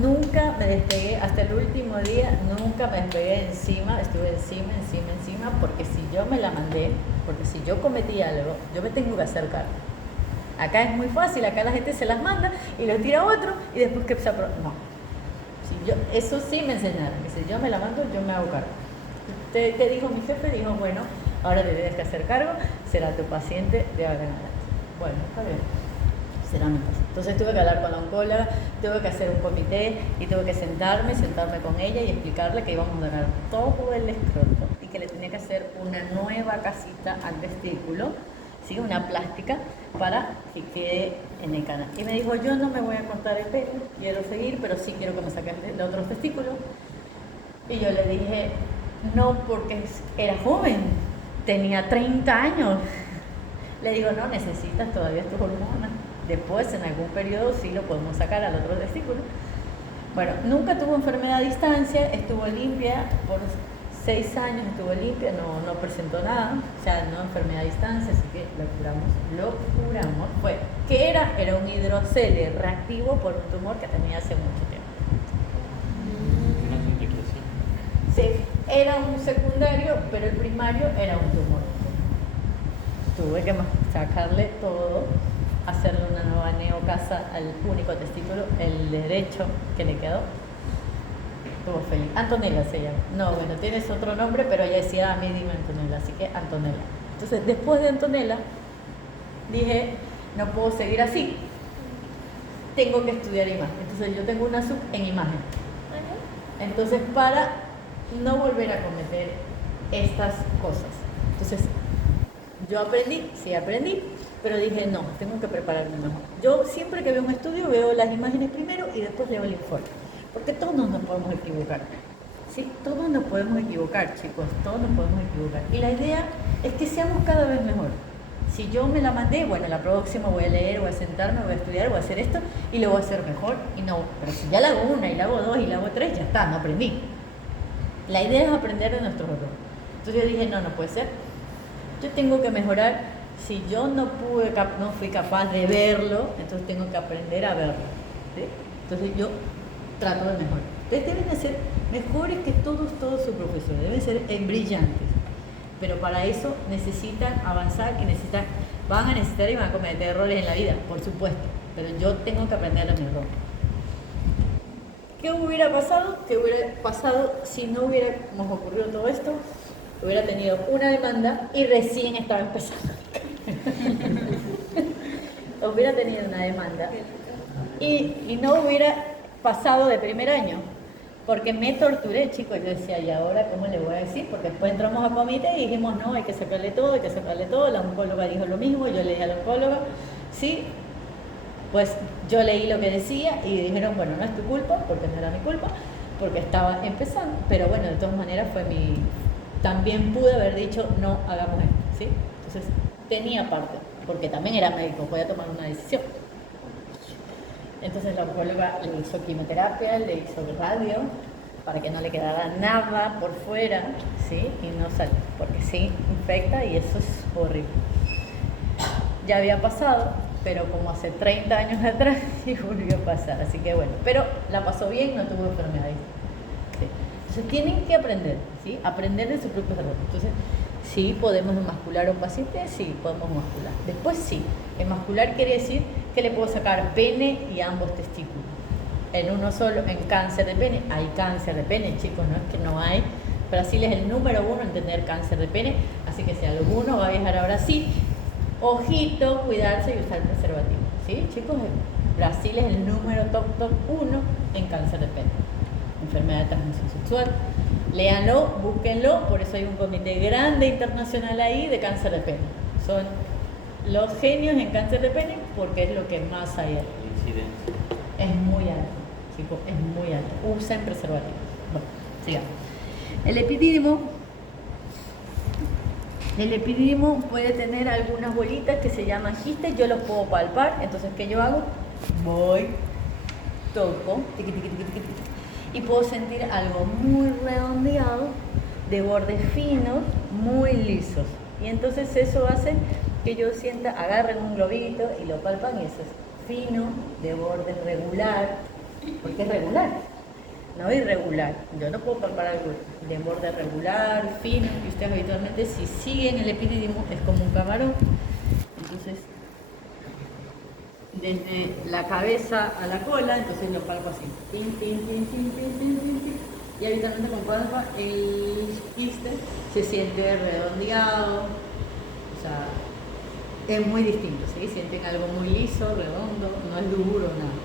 nunca me despegué, hasta el último día nunca me despegué encima, estuve encima, porque si yo me la mandé, porque si yo cometí algo, yo me tengo que hacer cargo. Acá es muy fácil, acá la gente se las manda y lo tira a otro y después que se aprueba. No. Eso sí me enseñaron, que si yo me la mando, yo me hago cargo. ¿Qué dijo mi jefe? Dijo, bueno, ahora te tienes que hacer cargo, será tu paciente de ahora en adelante. Bueno, está bien, será mi paciente. Entonces tuve que hablar con la oncóloga, tuve que hacer un comité y tuve que sentarme con ella y explicarle que íbamos a donar todo el escroto y que le tenía que hacer una nueva casita al testículo, ¿sí? Una plástica para que quede en el canal. Y me dijo, yo no me voy a cortar el pelo, quiero seguir, pero sí quiero que me saquen de otros testículos. Y yo le dije, no, porque era joven, tenía 30 años. Le digo, no, necesitas todavía tus hormonas. Después, en algún periodo, sí lo podemos sacar al otro testículo. Bueno, nunca tuvo enfermedad a distancia, estuvo limpia por 6 años, estuvo limpia, no presentó nada, o sea, no enfermedad a distancia, así que lo curamos. ¿Qué era? Era un hidrocele reactivo por un tumor que tenía hace mucho tiempo. Sí, era un secundario, pero el primario era un tumor. Tuve que sacarle todo, hacerle una nueva neocasa al único testículo, el derecho que le quedó. Estuvo feliz. Antonella se llama. No, bueno, tienes otro nombre, pero ella decía, a mí dime Antonella, así que Antonella. Entonces, después de Antonella, dije, no puedo seguir así. Tengo que estudiar imagen. Entonces, yo tengo una sub en imagen. Entonces, para no volver a cometer estas cosas. Entonces, yo aprendí, pero dije, no, tengo que prepararme mejor. Yo siempre que veo un estudio, veo las imágenes primero y después leo el informe. Porque todos nos podemos equivocar. ¿Sí? Todos nos podemos equivocar, chicos, todos nos podemos equivocar. Y la idea es que seamos cada vez mejor. Si yo me la mandé, bueno, la próxima voy a leer, voy a sentarme, voy a estudiar, voy a hacer esto y lo voy a hacer mejor. Y no, pero si ya la hago una y la hago dos y la hago tres, ya está, no aprendí. La idea es aprender de nuestros errores. Entonces yo dije, no puede ser. Yo tengo que mejorar. Si yo no fui capaz de verlo, entonces tengo que aprender a verlo. ¿Sí? Entonces yo trato de mejorar. Ustedes deben de ser mejores que todos sus profesores, deben ser brillantes. Pero para eso necesitan avanzar y van a necesitar y van a cometer errores en la vida, por supuesto. Pero yo tengo que aprender de mi error. ¿Qué hubiera pasado? ¿Qué hubiera pasado si no hubiéramos ocurrido todo esto? Hubiera tenido una demanda y recién estaba empezando. Hubiera tenido una demanda y no hubiera pasado de primer año, porque me torturé, chicos. Yo decía, ¿y ahora cómo le voy a decir? Porque después entramos a comité y dijimos, no, hay que sacarle todo, la oncóloga dijo lo mismo, yo le dije a la oncóloga, sí, Pues yo leí lo que decía y dijeron, bueno, no es tu culpa, porque no era mi culpa, porque estaba empezando, pero bueno, de todas maneras fue mi... También pude haber dicho, no hagamos esto, ¿sí? Entonces, tenía parte, porque también era médico, podía tomar una decisión. Entonces la oncóloga le hizo quimioterapia, le hizo radio, para que no le quedara nada por fuera, ¿sí? Y no salió, porque sí, infecta y eso es horrible. Ya había pasado, pero como hace 30 años atrás, y volvió a pasar, así que bueno, pero la pasó bien, no tuvo enfermedades. ¿Sí? Entonces tienen que aprender, ¿sí? Aprender de sus propios errores. Entonces, sí, podemos emascular a un paciente, sí, podemos emascular. Después sí, emascular quiere decir que le puedo sacar pene y ambos testículos. En uno solo, en cáncer de pene, hay cáncer de pene, chicos, no es que no hay. Brasil es el número 1 en tener cáncer de pene, así que si alguno va a viajar a Brasil, ojito, cuidarse y usar preservativo, ¿sí? Chicos, Brasil es el número top 1 en cáncer de pene, enfermedad de transmisión sexual. Léanlo, búsquenlo, por eso hay un comité grande internacional ahí de cáncer de pene. Son los genios en cáncer de pene porque es lo que más hay ahí. Incidencia. Es muy alto, chicos, es muy alto. Usen preservativo. Bueno, sigamos. El epididimo puede tener algunas bolitas que se llaman quistes, yo los puedo palpar, entonces ¿qué yo hago? Voy, toco, tiqui, tiqui, tiqui, tiqui, tiqui, y puedo sentir algo muy redondeado, de bordes finos, muy lisos. Y entonces eso hace que yo sienta, agarren un globito y lo palpan y eso es fino, de borde regular, porque es regular, no irregular. Yo no puedo palpar algo de borde regular, fino, que ustedes habitualmente si siguen el epididimo es como un camarón. Entonces, desde la cabeza a la cola, entonces lo palpo así. Tin, tin, tin, tin, tin, tin, tin, tin. Y habitualmente con palpa el quiste se siente redondeado, o sea, es muy distinto, ¿sí? Sienten algo muy liso, redondo, no es duro, nada.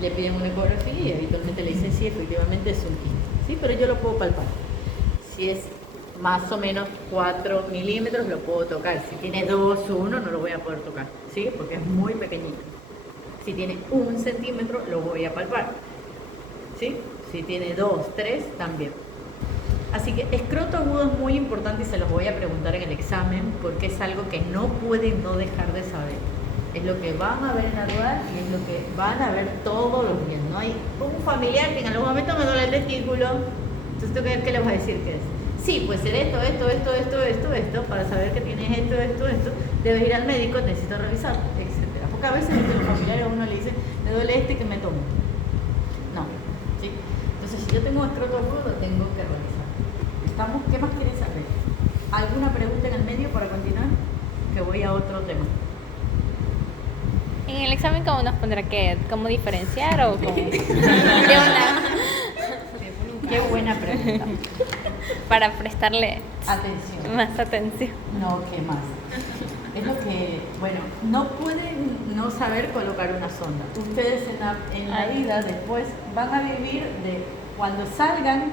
Le piden una ecografía y habitualmente le dicen sí, efectivamente es un quiste, ¿sí? Pero yo lo puedo palpar. Si es más o menos 4 milímetros lo puedo tocar. Si tiene 2 o 1 no lo voy a poder tocar, ¿sí? Porque es muy pequeñito. Si tiene 1 centímetro lo voy a palpar, ¿sí? Si tiene 2, 3 también. Así que escroto agudo es muy importante y se los voy a preguntar en el examen porque es algo que no pueden no dejar de saber. Es lo que van a ver en la rueda y es lo que van a ver todos los días. No hay un familiar que en algún momento me duele el testículo. Entonces, ¿tú qué le vas a decir que es? Sí, puede ser esto, para saber que tienes esto, debes ir al médico, necesito revisar, etc. Porque a veces el familiar a uno le dice, me duele que me tomo. No, ¿sí? Entonces, si yo tengo escroto agudo, lo tengo que revisar. ¿Estamos? ¿Qué más quieren saber? ¿Alguna pregunta en el medio para continuar? Que voy a otro tema. En el examen, ¿cómo nos pondrá qué? ¿Cómo diferenciar o cómo? De una... Qué buena pregunta. Para prestarle Atención. más atención. No, ¿qué más? Es lo que, bueno, no pueden no saber colocar una sonda. Ustedes en la vida después van a vivir de, cuando salgan,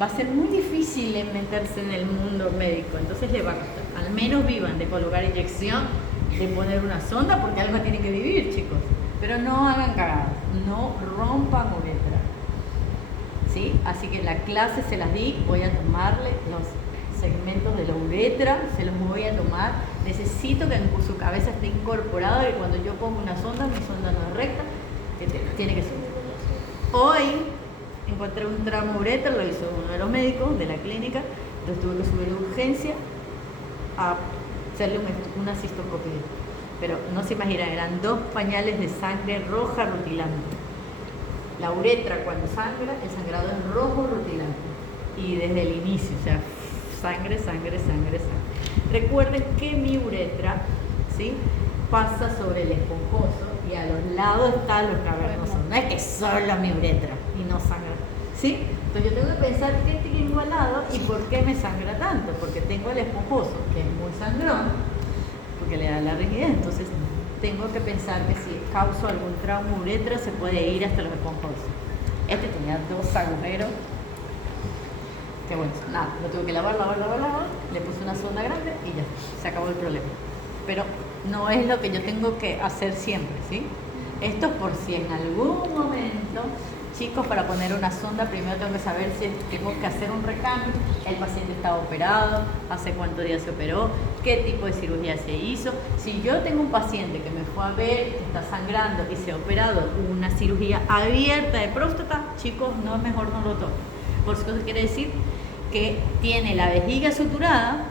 va a ser muy difícil meterse en el mundo médico, entonces les va a costar. Al menos vivan de colocar inyección, de poner una sonda, porque algo tienen que vivir, chicos. Pero no hagan cagadas, no rompan uretra. ¿Sí? Así que la clase se las di, voy a tomarle los segmentos de la uretra, se los voy a tomar. Necesito que en su cabeza esté incorporado que cuando yo pongo una sonda, mi sonda no es recta, que tiene que subir. Hoy encontré un tramo uretra, lo hizo uno de los médicos de la clínica, entonces tuve que subir de urgencia a hacerle una cistoscopia. Pero no se imaginan, eran 2 pañales de sangre roja rutilante. La uretra cuando sangra, el sangrado es rojo rutilante. Y desde el inicio, o sea, sangre, sangre, sangre, sangre. Recuerden que mi uretra, ¿sí?, pasa sobre el esponjoso y a los lados están los cavernosos. No es que solo mi uretra y no sangra, ¿sí? Entonces yo tengo que pensar qué tengo al lado y por qué me sangra tanto. Porque tengo el esponjoso, que es muy sangrón, porque le da la rigidez. Entonces tengo que pensar que si causo algún trauma uretra se puede ir hasta los esponjosos. Este tenía 2 agujeros. Que bueno, nada, lo tuve que lavar, le puse una sonda grande y ya, se acabó el problema. Pero no es lo que yo tengo que hacer siempre, ¿sí? Esto es por si en algún momento, chicos, para poner una sonda primero tengo que saber si tengo que hacer un recambio, el paciente está operado, hace cuántos días se operó, qué tipo de cirugía se hizo. Si yo tengo un paciente que me fue a ver, que está sangrando y se ha operado una cirugía abierta de próstata, chicos, no es mejor no lo toque. Por eso quiere decir que tiene la vejiga suturada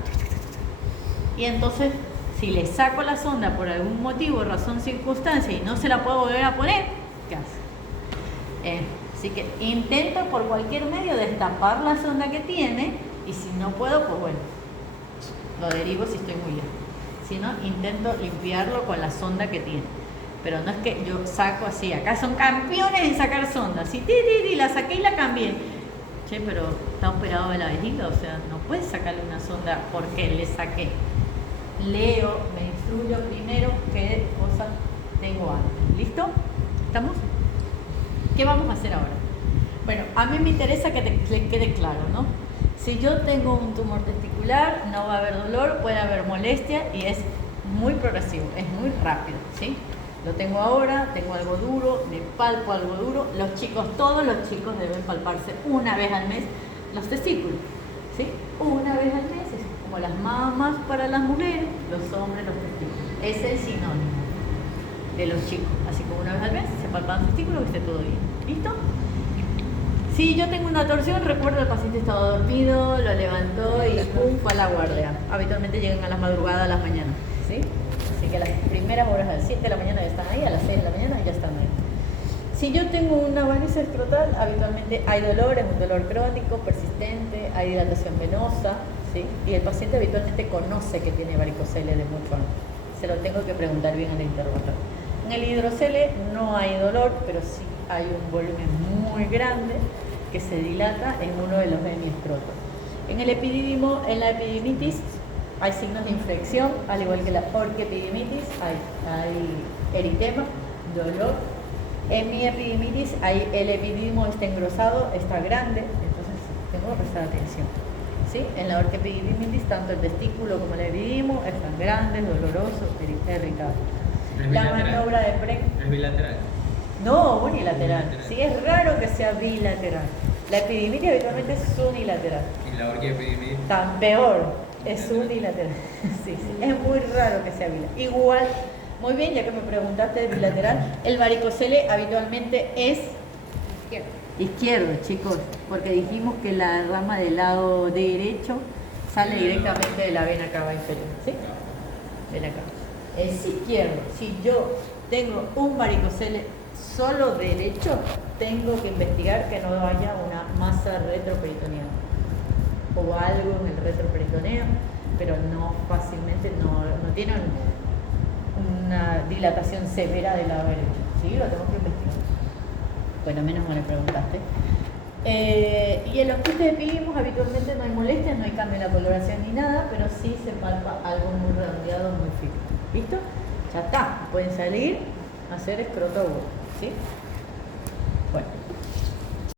y entonces si le saco la sonda por algún motivo, razón, circunstancia y no se la puedo volver a poner, ¿qué hace? Así que intento por cualquier medio destapar la sonda que tiene y si no puedo, pues bueno, lo derivo si estoy muy lejos. Si no, intento limpiarlo con la sonda que tiene. Pero no es que yo saco así, acá son campeones en sacar sondas. Y la saqué y la cambié. Che, pero está operado de la vejiga, o sea, no puedes sacarle una sonda porque le saqué. Leo, me instruyo primero qué cosas tengo antes. ¿Listo? ¿Estamos? ¿Qué vamos a hacer ahora? Bueno, a mí me interesa que les quede claro, ¿no? Si yo tengo un tumor testicular, no va a haber dolor, puede haber molestia y es muy progresivo, es muy rápido, ¿sí? Lo tengo ahora, tengo algo duro, me palpo algo duro. Los chicos, todos los chicos deben palparse una vez al mes los testículos, ¿sí? Una vez al mes, es como las mamas para las mujeres, los hombres los testículos. Es el sinónimo de los chicos. Así como una vez al mes se palpan los testículos y esté todo bien. ¿Listo? Si yo tengo una torsión, recuerdo el paciente estaba dormido, lo levantó y pum, fue a la guardia. Habitualmente llegan a las madrugadas, a las mañanas, ¿sí? Así que a las primeras horas, a las 7 de la mañana ya están ahí, a las 6 de la mañana ya están ahí. Si yo tengo una varices escrotal, habitualmente hay dolor, es un dolor crónico, persistente, hay dilatación venosa, ¿sí? Y el paciente habitualmente conoce que tiene varicocele de mucho antes. Se lo tengo que preguntar bien al interrogador. En el hidrocele no hay dolor, pero sí hay un volumen muy grande que se dilata en uno de los hemiescrotos. En el epididimo, en la epididimitis, hay signos de infección, al igual que la orquiepididimitis, hay eritema, dolor. En mi epididimitis, el epididimo está engrosado, está grande, entonces tengo que prestar atención. ¿Sí? En la orquiepididimitis, tanto el testículo como el epididimo están grandes, dolorosos, irritados. La maniobra de Pren. ¿Es bilateral? No, unilateral. Sí, es raro que sea bilateral. La epididimitis habitualmente es unilateral. ¿Y la orquiepididimitis? Tan peor, es unilateral. Sí, sí. Es muy raro que sea bilateral. Igual, muy bien, ya que me preguntaste de bilateral, el varicocele habitualmente es izquierdo, chicos, porque dijimos que la rama del lado derecho sale directamente de la vena cava inferior, ¿sí? Vena cava. Es izquierdo. Si yo tengo un varicocele solo derecho, tengo que investigar que no haya una masa retroperitoneal o algo en el retroperitoneo, pero no fácilmente, no tiene una dilatación severa del lado derecho. ¿Sí? Lo tengo que investigar. Bueno, menos mal me preguntaste. Y en los quistes de epididimos habitualmente no hay molestias, no hay cambio en la coloración ni nada, pero sí se palpa algo muy redondeado, muy firme. ¿Listo? Ya está. Pueden salir a hacer escroto agudo. ¿Sí?